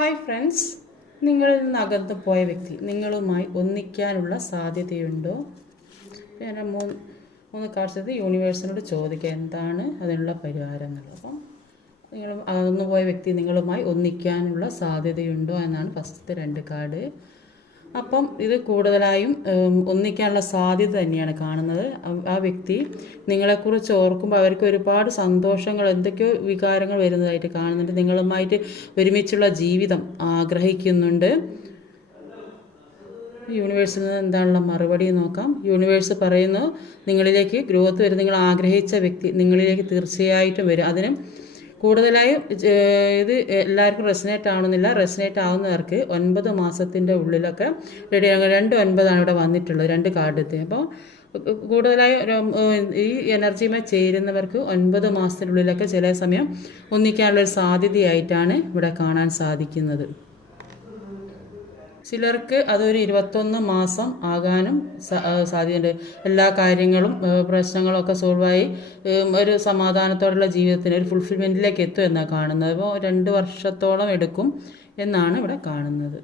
Hi friends നിങ്ങളിൽ നിന്ന് അകന്നു പോയ വ്യക്തി നിങ്ങളുമായി ഒന്നിക്കാനുള്ള സാധ്യതയുണ്ടോ? ഞാൻ മൂന്ന് മൂന്ന് കാഴ്ചത് യൂണിവേഴ്സിനോട് ചോദിക്കുക എന്താണ് അതിനുള്ള പരിഹാരം എന്നുള്ളത് അപ്പം നിങ്ങൾ അകന്നു പോയ വ്യക്തി നിങ്ങളുമായി ഒന്നിക്കാനുള്ള സാധ്യതയുണ്ടോ? എന്നാണ് ഫസ്റ്റത്തെ രണ്ട് കാർഡ് അപ്പം ഇത് കൂടുതലായും ഒന്നിക്കാനുള്ള സാധ്യത തന്നെയാണ് കാണുന്നത്. ആ- വ്യക്തി നിങ്ങളെക്കുറിച്ച് ഓർക്കുമ്പോൾ അവർക്ക് ഒരുപാട് സന്തോഷങ്ങൾ എന്തൊക്കെയോ വികാരങ്ങൾ വരുന്നതായിട്ട് കാണുന്നുണ്ട്. നിങ്ങളുമായിട്ട് ഒരുമിച്ചുള്ള ജീവിതം ആഗ്രഹിക്കുന്നുണ്ട്. യൂണിവേഴ്സിൽ നിന്ന് എന്താണുള്ള മറുപടി നോക്കാം. യൂണിവേഴ്സ് പറയുന്നു നിങ്ങളിലേക്ക് ഗ്രോത്ത് വരും നിങ്ങൾ ആഗ്രഹിച്ച വ്യക്തി നിങ്ങളിലേക്ക് തീർച്ചയായിട്ടും വരും. അതിന് കൂടുതലായും ഇത് എല്ലാവർക്കും റെസിനേറ്റ് ആവണമെന്നില്ല. റെസിനേറ്റ് ആവുന്നവർക്ക് ഒൻപത് മാസത്തിന്റെ ഉള്ളിലൊക്കെ റെഡി രണ്ട് ഒൻപതാണ് ഇവിടെ വന്നിട്ടുള്ളത് രണ്ട് കാർഡെത്തി അപ്പോൾ കൂടുതലായി ഈ എനർജിയുമായി ചേരുന്നവർക്ക് ഒൻപത് മാസത്തിനുള്ളിലൊക്കെ ചില സമയം ഒന്നിക്കാനുള്ള ഒരു സാധ്യതയായിട്ടാണ് ഇവിടെ കാണാൻ സാധിക്കുന്നത്. ചിലർക്ക് അതൊരു ഇരുപത്തൊന്ന് മാസം ആകാനും സാധ്യതയുണ്ട്. എല്ലാ കാര്യങ്ങളും പ്രശ്നങ്ങളൊക്കെ സോൾവായി ഒരു സമാധാനത്തോടുള്ള ജീവിതത്തിന് ഒരു ഫുൾഫിൽമെന്റിലേക്ക് എത്തും എന്നാണ് കാണുന്നത്. അപ്പോൾ രണ്ട് വർഷത്തോളം എടുക്കും എന്നാണ് ഇവിടെ കാണുന്നത്.